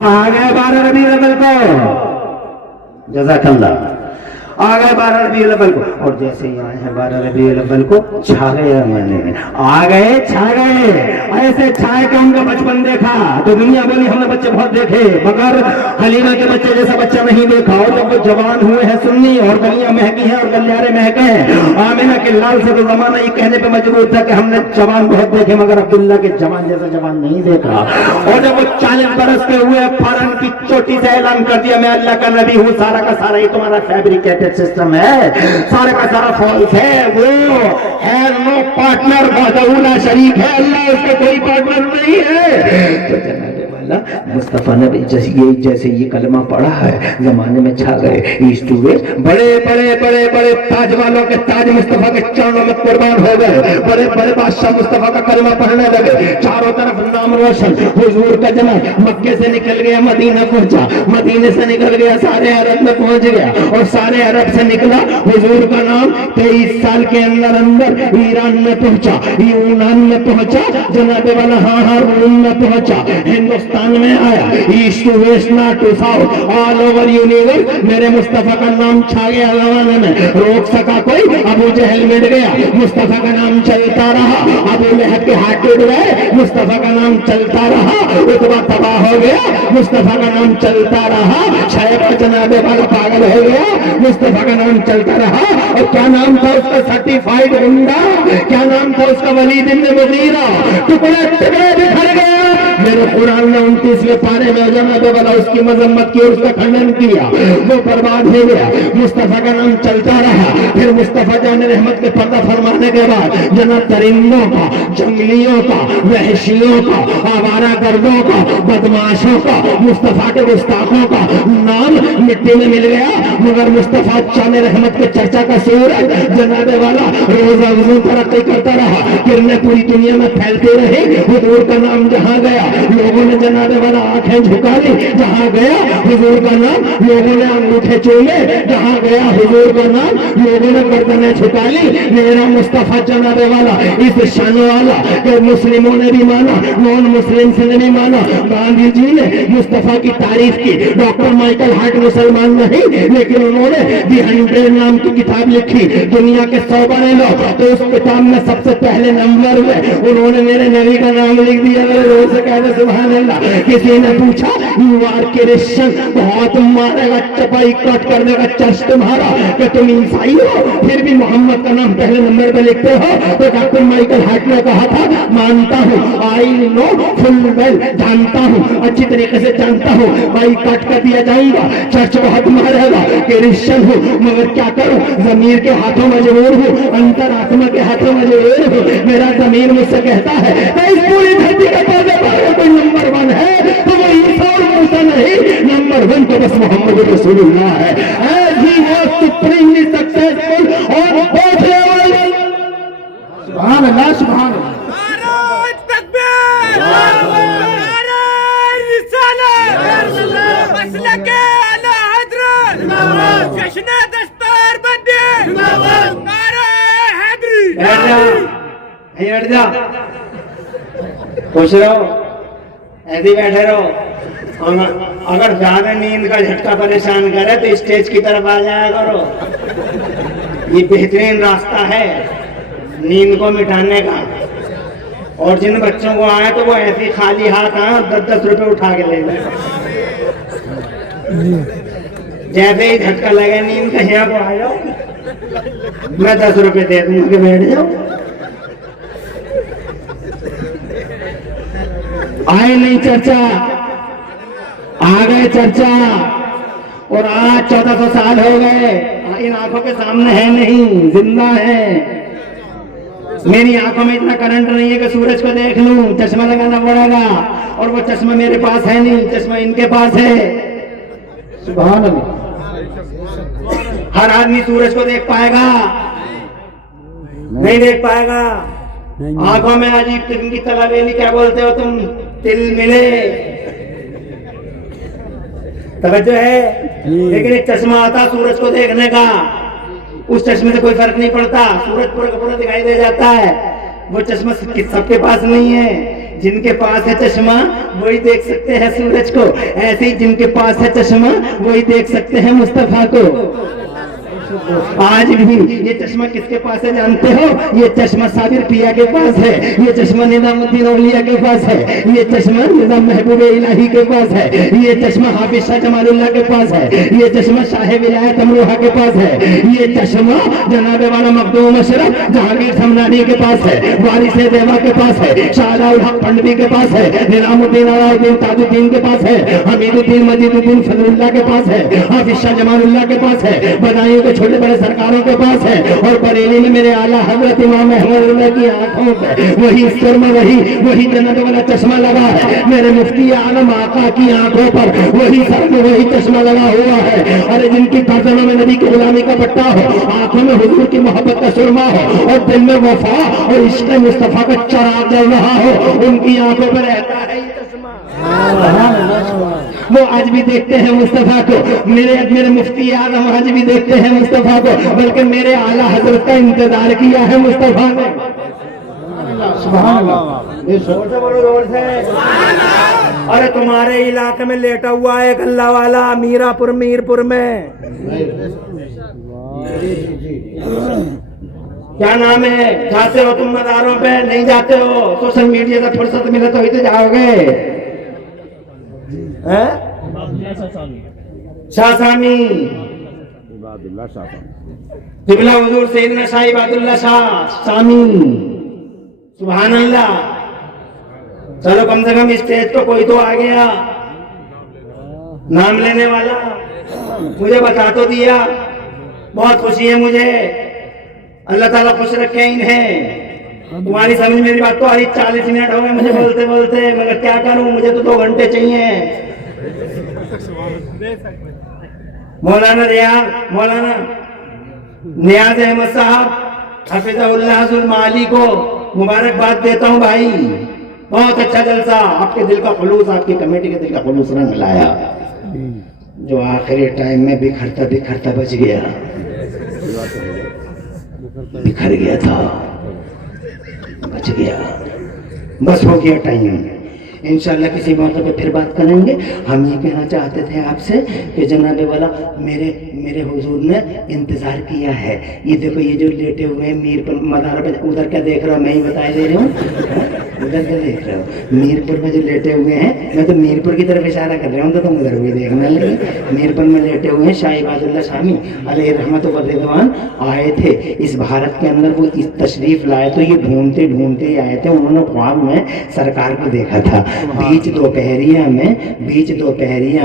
आ गए 12 रबीउल अव्वल को, जज़ाकल्लाह। आ गए 12 रबीउल अव्वल को, और जैसे ही आए हैं 12 रबीउल अव्वल को, छा गए महीने में, आ गए छा गए। ऐसे छाए के उनका बचपन देखा तो दुनिया बोली हमने बच्चे बहुत देखे, मगर हलीमा के बच्चे जैसा बच्चा नहीं देखा। और जब वो जवान हुए हैं सुन्नी और गलियां महकी हैं और गलियारे महके हैं, आमिना के लाल से तो जमाना ये कहने पे मजबूर था कि हमने जवान बहुत देखे मगर अब्दुल्ला के जवान जैसा जवान नहीं देखा। और जब वो 40 बरस के हुए, फौरन की चोटी से ऐलान कर दिया मैं अल्लाह का नबी हूँ, सारा का सारा ये तुम्हारा फैब्रिकेटेड सिस्टम है, सारा का सारा फॉल्स है। वो है नो पार्टनर, बादौला शरीक है अल्लाह, उसके कोई पार्टनर नहीं है। तो जनाब मुस्तफा नबी जैसे ये कलमा पढ़ा है जमाने में छा गए। ईस्ट टू वेस्ट बड़े बड़े बड़े बड़े ताज वालों के ताज मुस्तफा के चरणों में कुर्बान हो गए। बड़े बड़े बादशाह मुस्तफा का कलमा पढ़ने लगे। चारों तरफ नाम रोशन, हुजूर का जन्म मक्के से निकल गया मदीना पहुंचा, मदीने से निकल गया सारे अरब में पहुंच गया, और सारे अरब से निकला हुजूर का नाम 23 साल के अंदर अंदर ईरान में पहुंचा, यूनान में पहुंचा, जनाबे वाला हाँ रोम में पहुंचा, हिंदुस्तान में आया। East to west north to south all over universe मेरे मुस्तफा का नाम छा गया जमाने में। रोक सका कोई? अबू जहल मिट गया, मुस्तफा का नाम चलता रहा। अबू लहब के हाथ टूट गए, मुस्तफा का नाम चलता रहा। उतबा तबाह हो गया, मुस्तफा का नाम चलता रहा। शैबा जनाबे वाला पागल हो गया, मुस्तफा का नाम चलता रहा। और क्या नाम था उसका? सर्टिफाइड गुंडा। क्या नाम था उसका? वलीद इब्न मुगीरा। टुकड़े टुकड़े बिखर गया। मेरे कुरान ने 29वें पारे में जनाबे वाला उसकी मजम्मत की, उसका खंडन किया, वो बर्बाद हो गया। मुस्तफा का नाम चलता रहा। फिर मुस्तफा जान रहमत के पर्दा फरमाने के बाद जनाब परिंदों का, जंगलियों का, वहशियों का, आवारा गर्दों का, बदमाशों का, मुस्तफा के गुस्ताखों का नाम मिट्टी में मिल गया। मगर मुस्तफा जान रहमत के चर्चा का सूरज जनाबे वाला रोजा रोज तरक्की करता रहा, किरणें पूरी दुनिया में फैलते रहे। हुजूर का नाम जहां गया लोगों ने जनाबे वाला आंखें झुका ली, जहां गया हुजूर का नाम लोगों ने अंगूठे चूमे, जहां गया हुजूर का नाम लोगों ने गर्दनें झुका ली। मेरा मुस्तफा जनाबे वाला इस शान वाला कि मुस्लिमों ने भी माना, नॉन मुस्लिम्स ने भी माना। गांधी जी ने मुस्तफा की तारीफ की, डॉक्टर माइकल हार्ट मुसलमान नहीं लेकिन उन्होंने दी 100 नाम की किताब लिखी, दुनिया के 100 बड़े लोग, तो उस किताब में सबसे पहले नंबर में उन्होंने मेरे नबी का नाम लिख दिया। रोज से कहते सुभान अल्लाह। किसी ने पूछा यू आर क्रिश्चियन, बहुत मारेगा चपाई कट कर देगा चर्च तुम्हारा कि तुम ईसाई हो, फिर भी मोहम्मद का नाम पहले नंबर पे लिखते हो। तो डॉक्टर माइकल हार्ट ने कहा था मानता हूँ, आई नो फुल वेल, जानता हूँ अच्छी तरीके से जानता हूँ, भाई कट कर दिया जाऊंगा, चर्च बहुत मारेगा, क्रिश्चियन हूँ मगर क्या करूँ, जमीर के हाथों मजबूर हूँ, अंतरात्मा के हाथों मजबूर हूँ। मेरा जमीर मुझसे कहता है इस पूरी धरती का कोई नंबर 1 है तो वो ईसा और मूसा नहीं, नंबर 1 तो बस मोहम्मद रसूलुल्लाह है। ही वाज सुप्रीमली सक्सेसफुल और बहुत लेवल। सुभान अल्लाह, सुभान अल्लाह। नारे तकबीर, नारे रिसालत, मसलके आला हजरत, जश्न दस्तार बंदी, नारे हैदरी। हट जा, खुश रहो, ऐसे ही बैठे रहो। अगर ज्यादा नींद का झटका परेशान करे तो स्टेज की तरफ आ जाया करो, ये बेहतरीन रास्ता है नींद को मिटाने का। और जिन बच्चों को आए तो वो ऐसी खाली हाथ आए और 10-10 रुपए उठा के ले जाए। जैसे ही झटका लगे नींद का, यहाँ को आ जाओ, मैं 10 रुपए दे दूंगा कि बैठ जाओ। आए नहीं चर्चा, आ गए चर्चा। और आज 1400 साल हो गए, इन आंखों के सामने है नहीं, जिंदा है। मेरी आंखों में इतना करंट नहीं है कि सूरज को देख लूं, चश्मा लगाना पड़ेगा, और वो चश्मा मेरे पास है नहीं, चश्मा इनके पास है। सुभान अल्लाह। हर आदमी सूरज को देख पाएगा? नहीं देख पाएगा। आंखों में अजीब किस्म की तलावेली, क्या बोलते हो तुम, तिल मिले, तवज्जो है। लेकिन एक चश्मा आता सूरज को देखने का, उस चश्मे से कोई फर्क नहीं पड़ता, सूरज पूरा का पूरा दिखाई दे जाता है। वो चश्मा सबके पास नहीं है। جن کے پاس ہے چشمہ وہی دیکھ سکتے ہیں سورج کو، ایسے ہی جن کے پاس ہے چشمہ وہی دیکھ سکتے ہیں مصطفیٰ کو۔ آج بھی یہ چشمہ کس کے پاس ہے جانتے ہو؟ یہ چشمہ صابر پیا کے پاس ہے، یہ چشمہ نظام الدین اولیاء کے پاس ہے، یہ چشمہ نظام محبوب الہی کے پاس ہے، یہ چشمہ حافظ شاہ جمال اللہ کے پاس ہے، یہ چشمہ شاہ ولایت امروہہ کے پاس ہے، یہ چشمہ جناب والا مخدوم اشرف جہانگیر سمنانی کے پاس ہے، وارث دیوا کے پاس ہے، شاہدہ الحق پنڈوی کے پاس ہے، نظام الدین علاء الدین تاج الدین کے پاس ہے، حمید الدین مجید الدین فضل اللہ کے پاس ہے، حافظ شاہ جمال اللہ کے پاس ہے، بدائیوں کے چھوٹے بڑے سرکاروں کے پاس ہے، اور بریلی میں میرے اعلیٰ حضرت امام احمد اللہ کی آنکھوں پہ وہی سرما وہی جنت والا چشمہ لگا ہے، میرے مفتی عالم آقا کی آنکھوں پر وہی سر میں وہی چشمہ لگا ہوا ہے۔ ارے جن کی گردنوں میں نبی کی غلامی کا پٹا ہو، آنکھوں میں حضور کی محبت کا سرما ہو، اور دل میں وفا اور عشق مصطفیٰ کا چراغ جل رہا ہو، ان کی آنکھوں پہ رہتا ہے یہ چشمہ۔ وہ آج بھی دیکھتے ہیں مصطفیٰ کو، میرے مفتی اعظم آج بھی دیکھتے ہیں مصطفیٰ کو، بلکہ میرے اعلیٰ حضرت کا انتظار کیا ہے مصطفیٰ نے۔ سبحان اللہ، یہ زور سے بولو، زور سے۔ ارے تمہارے علاقے میں لیٹا ہوا ہے ایک اللہ والا میرپور میں، کیا نام ہے؟ جاتے ہو تم مزاروں پہ؟ نہیں جاتے ہو؟ سوشل میڈیا سے فرصت ملے تو ہی تو جاؤ گے۔ شاہ ثانی قبلہ حضور سیدنا شاہ عباد اللہ شاہ ثانی، سبحان اللہ۔ چلو کم سے کم اسٹیج کو کوئی تو آ گیا نام لینے والا، مجھے بتا تو دیا، بہت خوشی ہے مجھے، اللہ تعالیٰ خوش رکھے انہیں۔ تمہاری سمجھ میری بات تو آج 40 منٹ ہو گئے مجھے بولتے بولتے، مگر کیا کروں، مجھے تو 2 گھنٹے چاہیے۔ مولانا نیاز احمد صاحب حفظہ اللہ ذوالمعالی کو مبارکباد دیتا ہوں بھائی، بہت اچھا جلسہ، آپ کے دل کا خلوص، آپ کی کمیٹی کے دل کا خلوص رنگ لایا، جو آخری ٹائم میں بکھرتا بچ گیا، بکھر گیا تھا، بچ گیا، بس ہو گیا ٹائم۔ انشاءاللہ کسی موقع پہ پھر بات کریں گے۔ ہم یہ کہنا چاہتے تھے آپ سے کہ جناب والا میرے حضور نے انتظار کیا ہے۔ یہ دیکھو یہ جو لیٹے ہوئے ہیں میر پر مزار پہ، ادھر کیا دیکھ رہا ہوں، میں ہی بتائی دے رہا ہوں، ادھر کیا دیکھ رہا ہوں، میرپور میں جو لیٹے ہوئے ہیں، میں تو میرپور کی طرف اشارہ کر رہا ہوں تو تم ادھر بھی دیکھنا لگے۔ میرپور میں لیٹے ہوئے ہیں شاہ عباد اللہ شامی علیہ رحمت و رضوان آئے تھے اس بھارت کے اندر، وہ اس تشریف لائے تو یہ ڈھونڈتے ہی آئے تھے، انہوں نے خواب میں سرکار کو دیکھا تھا، بیچ دوپہریہ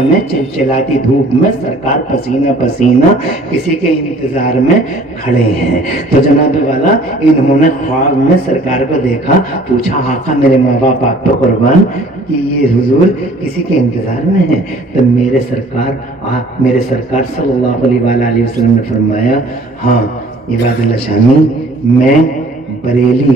میں چلچلاتی دھوپ میں سرکار پسینہ کسی کے انتظار میں کھڑے ہیں۔ تو جناب والا انہوں نے خواب میں سرکار کو دیکھا، پوچھا آقا میرے ماں باپ آپ پہ قربان کہ یہ حضور کسی کے انتظار میں ہیں؟ تو میرے سرکار صلی اللہ علیہ وآلہ وسلم نے فرمایا ہاں عباد اللہ شامی، میں بریلی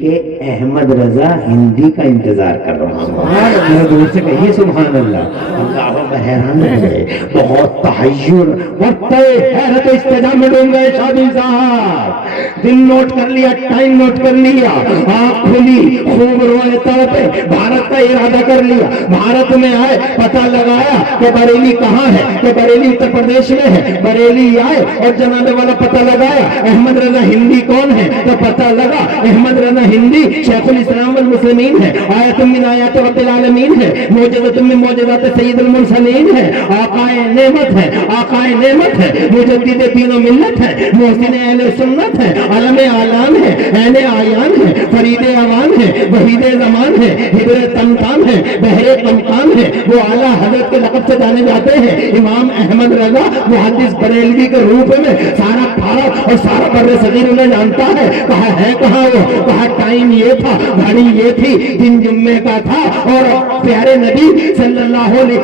کے احمد رضا ہندی کا انتظار کر رہا ہوں۔ دور سے کہیے سبحان اللہ۔ اللہ حیران ہے، بہت تحیر وقت حیرت و استجاب میں ڈول گئے شادی صاحب، دن نوٹ کر لیا، ٹائم نوٹ کر لیا، آنکھ کھلی، خوب روئے تڑپے، بھارت کا ارادہ کر لیا، بھارت میں آئے، پتہ لگایا کہ بریلی کہاں ہے، کہ بریلی اتر پردیش میں ہے، بریلی آئے اور جناب والا پتہ لگایا احمد رضا ہندی کون ہے، تو پتہ لگا احمد رضا ہندی شیخ الاسلام والمسلمین ہے، آیت من آیات رب العالمین ہے، معجزۃ من معجزات سید المرسلین ہے، آقائے نعمت ہے، مجدد دین و ملت ہے، محسن اہل سنت ہے، علم اعلام ہے، عین آیان ہے، فرید اوان ہے، وحید زمان ہے، حبر تمتام ہے، بحر قمقام ہے، وہ اعلیٰ حضرت کے لقب سے جانے جاتے ہیں، امام احمد رضا محدث بریلوی کے روپ میں سارا بھارت اور سارا بر صغیر انہیں جانتا ہے۔ کہا ہے کہاں وہ، کہا ٹائم یہ تھا، گھڑی یہ تھی، دن جمعے کا تھا، اور پیارے نبی صلی اللہ علیہ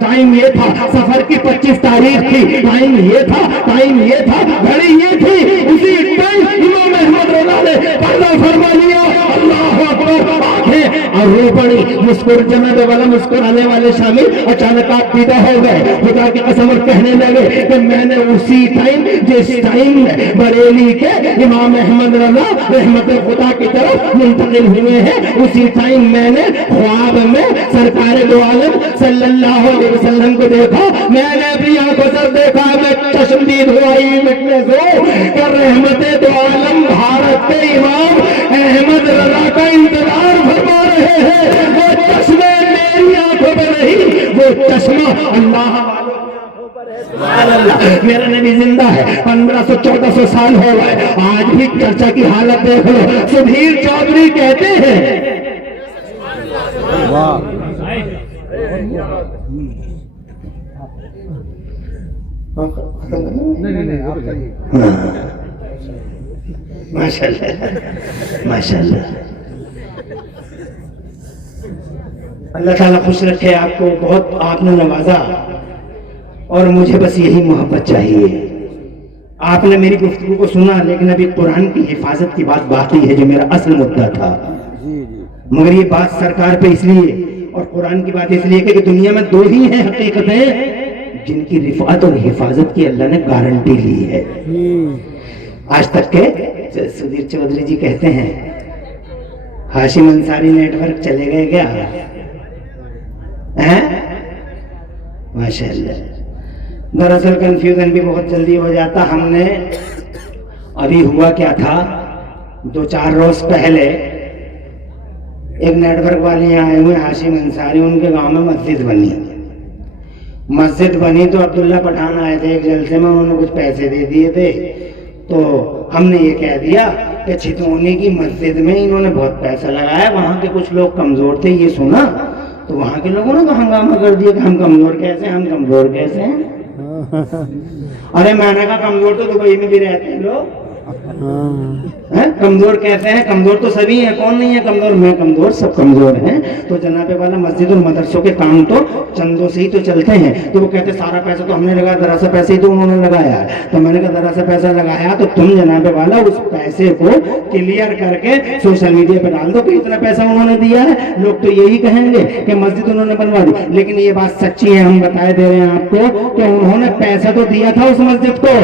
ٹائم یہ تھا، سفر کی 25 تاریخ تھی، ٹائم یہ تھا، گھڑی یہ تھی، اسی ٹائم امام احمد मौला ने पर्दा फरमा लिया। अल्लाह अकबर, आंखें और रो पड़ी। मुस्कुर जनाब वाला मुस्कुराने वाले शामिल अचानक आप पैदा हो गए। खुदा की कसम और कहने लगे कि मैंने उसी टाइम जिस टाइम में बरेली के इमाम अहमद रज़ा रहमत खुदा की तरफ मुंतकिल हुए हैं, उसी टाइम मैंने ख्वाब में सरकार दो आलम सल्लल्लाहु अलैहि वसल्लम को देखा। मैंने भी आंखों से देखा, मैं चश्मदीद हुआ ही विटनेस हूं कि रहमत दो आलम भारत के इमाम अहमद रज़ा का इंतजार फरमा रहे हैं। वो चश्मे मेरी आंखों पर नहीं, वो चश्मा अल्लाह वालों की आंखों पर है। सुभान अल्लाह, मेरा नबी जिंदा है। 1500-1400 साल हो गए, आज भी चर्चा की हालत देख लो। सुधीर चौधरी कहते हैं माशाअल्लाह माशाअल्लाह, अल्लाह ताला खुश रखे आपको। बहुत आपने नवाजा और मुझे बस यही मोहब्बत चाहिए। आपने मेरी गुफ्तगू को सुना, लेकिन अभी कुरान की हिफाजत की बात बाकी है जो मेरा असल मुद्दा था। मगर ये बात सरकार पे इसलिए और कुरान की बात इसलिए कि दुनिया में दो ही हैं हकीकतें जिनकी रिफात और हिफाजत की अल्लाह ने गारंटी ली है। आज तक के सुधीर चौधरी जी कहते हैं हाशिम अंसारी नेटवर्क चले गए क्या हैं? माशाअल्लाह। दरअसल कंफ्यूजन भी बहुत जल्दी हो जाता। हमने अभी हुआ क्या था, 2-4 रोज पहले एक नेटवर्क वाले यहाँ आए हुए हाशिम अंसारी, उनके गांव में मस्जिद बनी तो अब्दुल्ला पठान आए थे एक जलसे में, उन्होंने कुछ पैसे दे दिए थे। तो हमने ये कह दिया कि छितौनी की मस्जिद में इन्होंने बहुत पैसा लगाया, वहाँ के कुछ लोग कमजोर थे, ये सुना तो वहाँ के लोगों ने तो हंगामा कर दिया कि हम कमजोर कैसे हैं, हम कमजोर कैसे हैं। अरे मैंने कहा कमजोर तो दुबई में भी रहते हैं लोग, कमजोर कैसे हैं? कमजोर तो सभी हैं, कौन नहीं है कमजोर? मैं कमजोर, सब कमजोर हैं। तो जनाबे वाला मस्जिद और मदरसों के काम तो चंदों से ही तो चलते हैं। तो वो कहते सारा पैसा तो हमने लगाया, जरा सा पैसे ही तो उन्होंने लगाया। तो मैंने कहा जरा सा पैसा लगाया तो तुम जनाबे वाला उस पैसे को क्लियर करके सोशल मीडिया पे डाल दो कि इतना पैसा उन्होंने दिया है। लोग तो यही कहेंगे कि मस्जिद उन्होंने बनवा दी, लेकिन ये बात सच्ची है, हम बताए दे रहे हैं आपको कि उन्होंने पैसा तो दिया था उस मस्जिद को,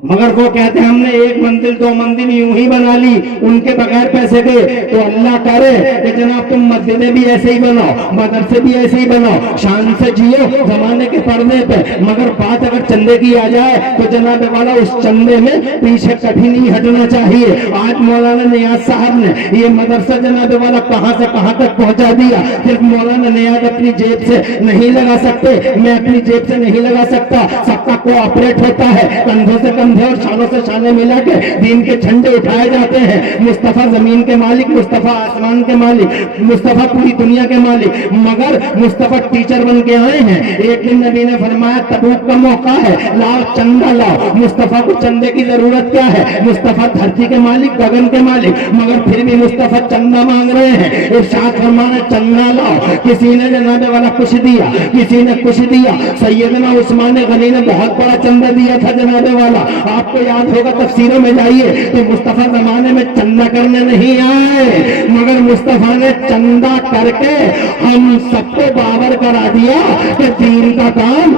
मगर वो कहते हैं हमने 1 मंजिल 2 मंजिल यूं ही बना ली उनके बगैर पैसे के। तो अल्लाह करे कि जनाब तुम मस्जिदें भी ऐसे ही बनाओ, मदरसे भी ऐसे ही बनाओ, शान से जियो जमाने के पर्दे पे, मगर बात अगर चंदे की आ जाए तो जनाब वाला उस चंदे में पीछे कभी नहीं हटना चाहिए। आज मौलाना नियाज साहब ने ये मदरसा जनाब वाला कहां से कहां तक पहुंचा दिया। सिर्फ मौलाना नियाज अपनी जेब से नहीं लगा सकते, मैं अपनी जेब से नहीं लगा सकता, सबका कोऑपरेट होता है, कंधों से और शानों से शाने मिला के दीन के झंडे उठाए जाते हैं। मुस्तफा जमीन के मालिक, मुस्तफा आसमान के मालिक, मुस्तफा पूरी दुनिया के मालिक, मगर मुस्तफा टीचर बन के आए हैं। एक दिन नबी ने फरमाया तबूक का मौका है, लाओ चंदा लाओ। मुस्तफा को चंदे की जरूरत क्या है? मुस्तफा धरती के मालिक, गगन के मालिक, मगर फिर भी मुस्तफा चंदा मांग रहे हैं। इरशाद फरमाया चंदा लाओ। किसी ने जनाबे वाला कुछ दिया, किसी ने कुछ दिया। सैयदना उस्मान गनी ने बहुत बड़ा चंदा दिया था जनाबे वाला। आपको याद होगा तफसीरों में जाइए तो मुस्तफा जमाने में चंदा करने नहीं आए, मगर मुस्तफा ने चंदा करके हम सबको बावर करा दिया कि दीन का काम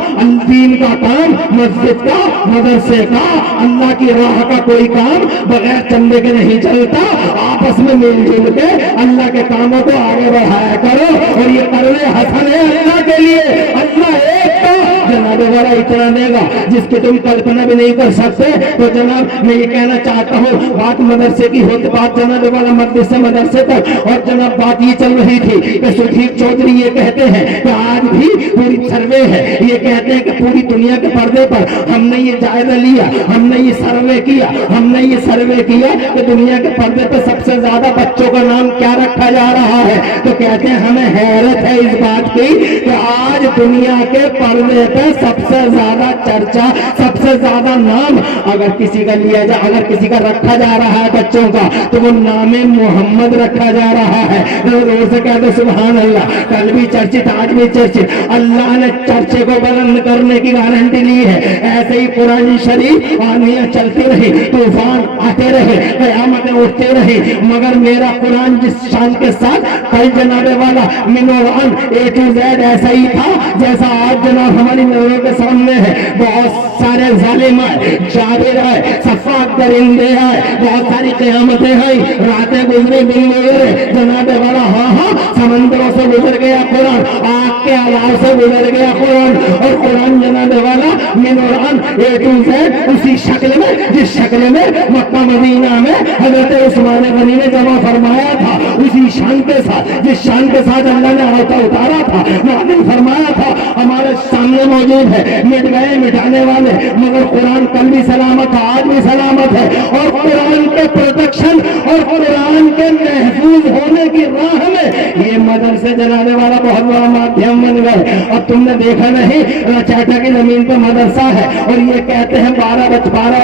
मस्जिद का, मदरसे का, अल्लाह की राह का कोई काम बगैर चंदे के नहीं चलता। आपस में मिलजुल के अल्लाह के कामों को आगे बढ़ाया करो और ये करने हसन है अल्लाह के लिए। अल्लाह एक का जनाब वाला इतना देगा जिसकी तुम कल्पना भी नहीं कर सकते। तो जनाब मैं ये कहना चाहता हूँ, बात मदरसे की होती, बात जनाब वाला मदरसे तक, और जनाब बात ये चल रही थी कि सुधीर चौधरी ये कहते हैं कि आज भी पूरी सर्वे है, ये कहते हैं कि पूरी दुनिया के पर्दे पर हमने ये जायजा लिया, हमने ये सर्वे किया कि दुनिया के पर्दे पर सबसे ज्यादा बच्चों का नाम क्या रखा जा रहा है। तो کہتے ہیں ہمیں حیرت ہے اس بات کی کہ آج دنیا کے پردے پہ سب سے زیادہ چرچا، سب سے زیادہ نام اگر کسی کا لیا جائے، اگر کسی کا رکھا جا رہا ہے بچوں کا، تو وہ نام محمد رکھا جا رہا ہے۔ زور سے کہتے سبحان اللہ۔ کل بھی چرچت، آج بھی چرچت۔ اللہ نے چرچے کو بلند کرنے کی گارنٹی لی ہے۔ ایسے ہی قرآن شریف آندیاں چلتی رہی، طوفان آتے رہے، قیامتیں اٹھتے رہی، مگر میرا قرآن جس شان کے ساتھ کل جناب والا من اور ان اے ٹو زیڈ ایسا ہی تھا جیسا آج جناب ہماری نظروں کے سامنے ہے۔ بہت سارے ظالم آئے، جابر آئے، صفاق درندے آئے، بہت ساری قیامتیں آئی، راتیں گزری، دن گزرے، جناب والا ہاں سمندروں سے گزر گیا قرآن، آگ کے علاوہ سے گزر گیا قرآن، اور قرآن جناب والا من اور ان اے ٹو زیڈ اسی شکل میں جس شکل میں مکہ مدینہ میں حضرت عثمان غنی نے جمع فرمایا تھا، اسی شان کے ساتھ جس شان کے ساتھ اللہ نے آتا اتارا تھا، نازل فرمایا تھا، ہمارے سامنے موجود ہے۔ مٹ گئے مٹانے والے، مگر قرآن کل بھی سلامت ہے، آج بھی سلامت ہے، اور قرآن کے پروٹیکشن اور قرآن کے محفوظ ہونے کی راہ میں یہ مدرسے جلانے والا بہت بڑا مادھیم بن گئے۔ اب تم نے دیکھا نہیں، چاٹا کی زمین پہ مدرسہ ہے، اور یہ کہتے ہیں 12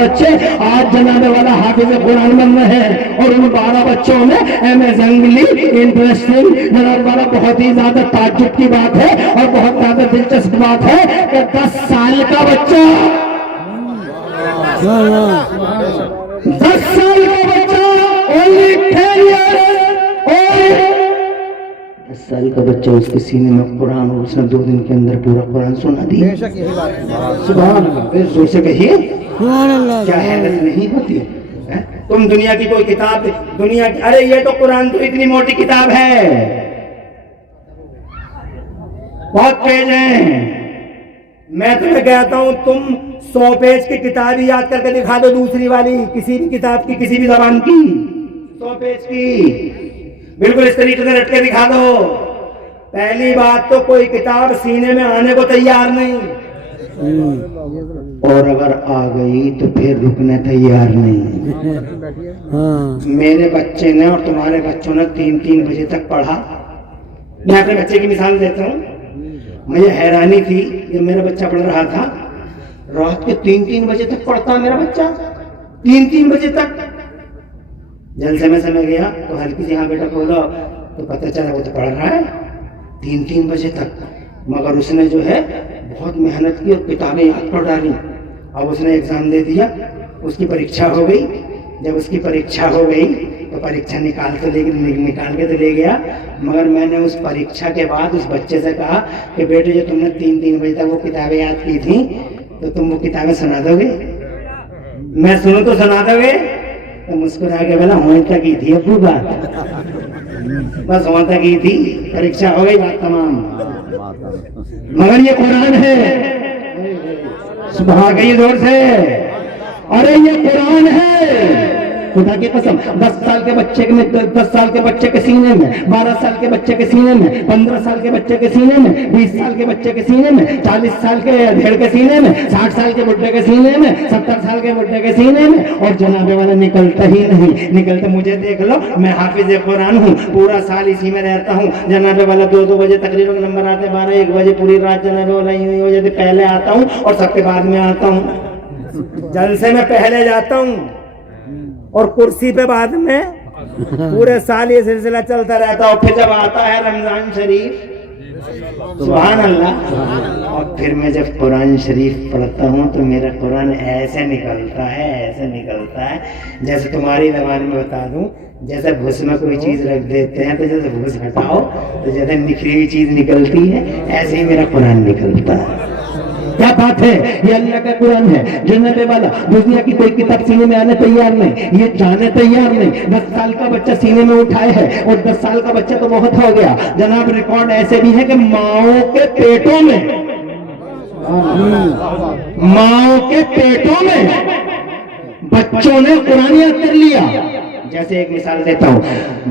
بچے آج جناب والا حافظ قرآن بن رہے ہیں، اور ان 12 بچوں میں ایم ایس انگلی انٹرسٹنگ جناب والا بہت ہی زیادہ تعجب کی بات ہے اور بہت زیادہ دلچسپ بات ہے کہ 10 سال کا بچہ 10 سال کا بچہ only 10 years old، 10 سال کا بچہ اس کے سینے میں قرآن، اور اس نے 2 دن کے اندر پورا قرآن سنا دیا۔ سبحان اللہ، زور سے کہیے کیا حیرت نہیں ہوتی؟ تم دنیا کی کوئی کتاب، دنیا کی، ارے یہ تو قرآن تو اتنی موٹی کتاب ہے، بہت پیج ہیں۔ میں تمہیں کہتا ہوں تم 100 پیج کی کتاب یاد کر کے دکھا دو، دوسری والی کسی بھی کتاب کی، کسی بھی زبان کی 100 پیج کی، بالکل اس طریقے سے رٹ کے دکھا دو۔ پہلی بات تو کوئی کتاب سینے میں آنے کو تیار نہیں، اور اگر آ گئی تو پھر رکنے تیار نہیں۔ میرے بچے نے اور تمہارے بچوں نے 3 بجے تک پڑھا۔ میں اپنے بچے کی مثال دیتا ہوں، مجھے حیرانی تھی کہ میرا بچہ پڑھ رہا تھا، رات کے 3 بجے تک پڑھتا میرا بچہ، 3 بجے تک۔ جلسے میں سمجھ گیا تو ہلکی سی ہاں بیٹا کھولو، تو پتہ چلا وہ تو پڑھ رہا ہے 3 بجے تک، مگر اس نے جو ہے بہت محنت کی اور کتابیں یاد پڑھ ڈالی۔ اب اس نے ایگزام دے دیا، اس کی پریکشا ہو گئی۔ جب اس کی پریکشا ہو گئی تو پریکشا نکال کے تو لے گیا، مگر میں نے اس پریکشا کے بعد اس بچے سے کہا کہ بیٹے جو تم نے 3 بجے تک وہ کتابیں یاد کی تھیں تو تم وہ کتابیں سنا دو گے؟ میں سنوں تو سنا دو گے؟ تو مسکرا کے بولا ہوتا کی تھی ابو بات، بس ہوتا کی تھی، پریکشا ہو گئی، بات تمام۔ مگر یہ قرآن ہے، سبحان کہیے زور سے، ارے یہ قرآن ہے، خدا کی قسم۔ 10 سال کے بچے میں، 10 سال کے بچے کے سینے میں، 12 سال کے بچے کے سینے میں، 15 سال کے بچے کے سینے میں، 20 سال کے بچے کے سینے میں، 40 سال کے بھیڑ کے سینے میں، 60 سال کے بڈھے کے سینے میں، 70 سال کے بڈھے کے سینے میں، اور جناب والا نکلتا ہی نہیں، نکلتا۔ مجھے دیکھ لو، میں حافظ قرآن ہوں، پورا سال اسی میں رہتا ہوں۔ جناب والا 2 بجے تقریباً نمبر آتے، 12-1 بجے پوری رات جناب والا یوں ہو جاتے، پہلے آتا ہوں اور سب کے بعد میں آتا ہوں۔ جلسے میں پہلے جاتا ہوں اور کرسی پہ بعد میں، پورے سال یہ سلسلہ چلتا رہتا ہے۔ اور پھر جب آتا ہے رمضان شریف، سبحان اللہ، اور پھر میں جب قرآن شریف پڑھتا ہوں تو میرا قرآن ایسے نکلتا ہے، ایسے نکلتا ہے جیسے تمہاری زبان میں بتا دوں، جیسے بھوس میں کوئی چیز رکھ دیتے ہیں تو جیسے بھوس ہٹاؤ تو جیسے نکلی ہوئی چیز نکلتی ہے، ایسے ہی میرا قرآن نکلتا ہے۔ کیا بات ہے، یہ اللہ کا قرآن ہے جناب والا۔ دنیا کی کوئی کتاب سینے میں آنے تیار نہیں، یہ جانے تیار نہیں۔ 10 سال کا بچہ سینے میں اٹھائے ہے، اور 10 سال کا بچہ تو بہت ہو گیا جناب۔ ریکارڈ ایسے بھی ہے کہ ماؤں کے پیٹوں میں بچوں نے قرآن یاد کر لیا۔ جیسے ایک مثال دیتا ہوں،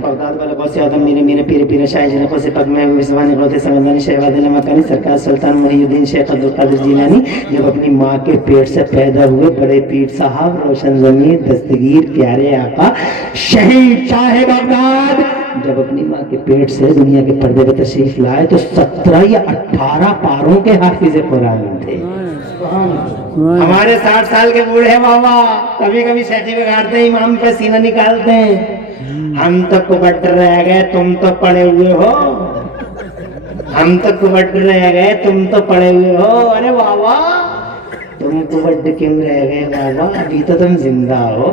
بغداد والا غوث اعظم میرے پیر شاہ جن کو سے پگ میں وسوانی غوث سمندانی شہباز مکانی سرکار سلطان محی الدین شیخ عبدالقادر جیلانی جب اپنی ماں کے پیٹ سے پیدا ہوئے، بڑے پیر صاحب روشن ضمیر دستگیر پیارے آقا شہید شاہ بغداد जब अपनी माँ के पेट से दुनिया के पर्दे पे तशरीफ लाए तो 17 या 18 पारों के हाफिज कुरान थे। हमारे 60 साल के बूढ़े बाबा कभी कभी सेठी बिगाड़ते हैं, इमाम पे सीना निकालते हैं। हम तो कुबट रह गए, तुम तो पड़े हुए हो। हम तो कुबट रह गए, तुम तो पड़े हुए हो। अरे बाबा तुम कुबट क्यों रह गए बाबा, अभी तो तुम जिंदा हो।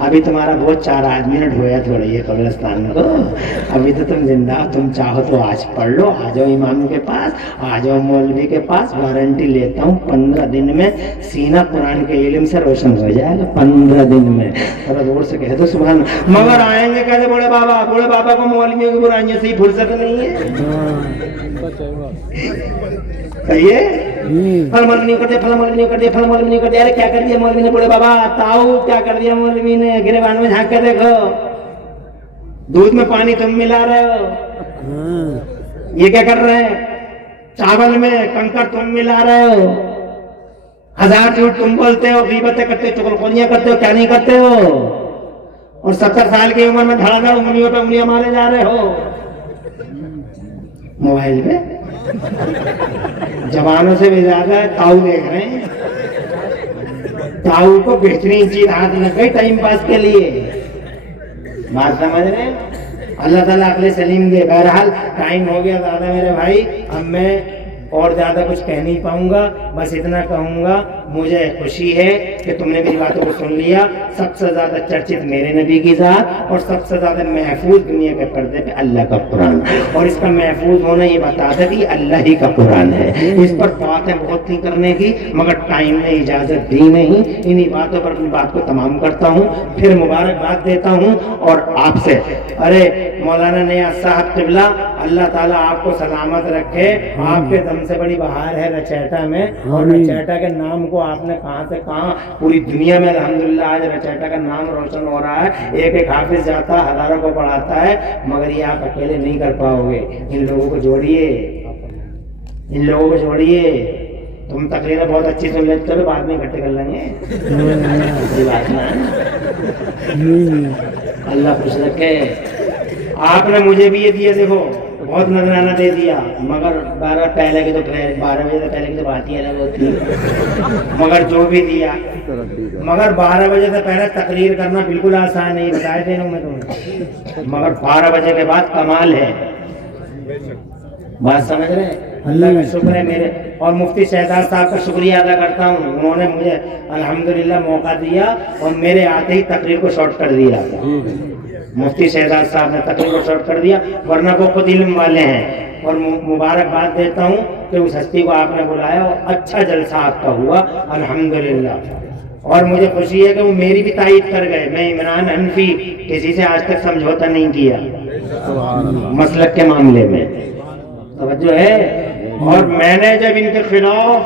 अभी तुम्हारा बहुत 4 आदमी ने ढोया थोड़ी है कब्रिस्तान को। अभी तो तुम जिंदा हो, तुम चाहो तो आज पढ़ लो। आ जाओ इमाम के पास, आ जाओ मौलवी के पास, गारंटी लेता हूँ 15 दिन में सीना कुरान के इल्म से रोशन हो जाएगा। 15 दिन में। थोड़ा जोर से कह दो सुभान। मगर आएंगे कहते बूढ़े बाबा को मौलवियों की बुराइयों से ही फुर्सत नहीं है। कहिए फल मौलवी नहीं करते, फल मौलवी नहीं करते, फल मौलवी नहीं करते। अरे क्या कर दिया मौलवी ने बूढ़े बाबा, ताऊ क्या कर दिया मौलवी ने? गिरेबान में झांक के देखो, दूध में पानी तुम मिला रहे हो। ये क्या कर रहे हैं? चावल में कंकड़ तुम मिला रहे हो। 1000 झूठ तुम बोलते हो, गीबतें करते हो, चुगलखोरियां करते हो, क्या नहीं करते हो। और 70 साल की उम्र में धड़ाधड़ उंगलियों पे उंगलियां मारे जा रहे हो मोबाइल पे। जवानों से भी ज्यादा ताऊ देख रहे हैं। ताऊ को बेहतरीन चीज हाथ लग गई टाइम पास के लिए। बात समझ रहे हैं? अल्लाह ताला अक्ल सलीम दे। बहरहाल टाइम हो गया ज्यादा मेरे भाई, अब मैं और ज्यादा कुछ कह नहीं पाऊंगा। बस इतना कहूंगा, मुझे खुशी है कि तुमने मेरी बातों को सुन लिया। सबसे ज्यादा चर्चित मेरे नबी की जात और सबसे ज्यादा महफूज दुनिया के पर्दे पे अल्लाह का कुरान। और इसका महफूज होना ये बताता कि अल्लाह ही का कुरान है। इस पर बातें बहुत थी करने की, मगर टाइम ने इजाजत दी नहीं। इन्हीं बातों पर अपनी बात को तमाम करता हूँ, फिर मुबारकबाद देता हूँ और आपसे। अरे मौलाना नियाज़ साहब क़िबला, अल्लाह ताला आपको सलामत रखे। आपके दम से बड़ी बहार है रचैटा में, और रचैटा के नाम को आपने कहां से कहां पूरी दुनिया में अल्हम्दुलिल्लाह आज रचैटा का नाम रोशन हो रहा है। एक एक हाफिज जाता, हजारों को पढ़ाता है, मगर ये आप अकेले नहीं कर पाओगे। इन लोगों को जोड़िए, इन लोगों को जोड़िए। तुम तकरीर बहुत अच्छी सुन लेते हो, बाद में इकट्ठे कर लेंगे। बात ना, अल्लाह खुश रखे। आपने मुझे भी ये दिया, देखो बहुत नजराना दे दिया, मगर 12 पहले की तो 12 बजे से पहले की तो बात ही अलग होती है। मगर जो भी दिया, मगर 12 बजे से पहले तकरीर करना बिल्कुल आसान नहीं, बताए थे मैं तुम्हें। मगर 12 बजे के बाद कमाल है। बात समझ रहे हैं? अल्लाह का शुक्र है मेरे, और मुफ्ती शहजाद साहब का शुक्रिया अदा करता हूँ। उन्होंने मुझे अल्हम्दुलिल्लाह मौका दिया और मेरे आते ही तकरीर को शॉर्ट कर दिया। मुफ्ती शहजाद साहब ने तकरीर को शॉर्ट कर दिया, वरना वो खुद इल्म वाले हैं। और मुबारकबाद देता हूँ कि उस हस्ती को आपने बुलाया और अच्छा जलसा आपका हुआ अल्हम्दुलिल्लाह। और मुझे खुशी है कि वो मेरी भी तारीफ कर गए। मैं इमरान हनफी किसी से आज तक समझौता नहीं किया मसलक के मामले में, तवज्जो है। और मैंने जब इनके खिलाफ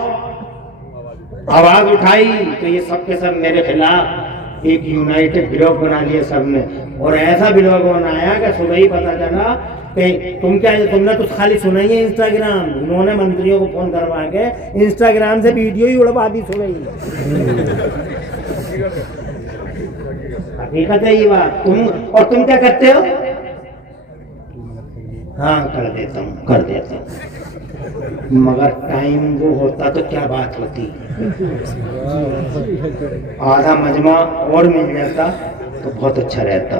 आवाज उठाई तो ये सब के सब मेरे खिलाफ एक यूनाइटेड ब्लॉग बना लिया सबने। और ऐसा ब्लॉग बनाया कि सुबह ही पता चला कि तुमने तो खाली सुना ही है इंस्टाग्राम। उन्होंने मंत्रियों को फोन करवा के इंस्टाग्राम से वीडियो ही उड़वा दी सुबह ही। हकीकत है ये बात। तुम क्या करते हो? हाँ कर देता हूँ, मगर टाइम वो होता तो क्या बात होती। आधा मजमा और मिल जाता तो बहुत अच्छा रहता।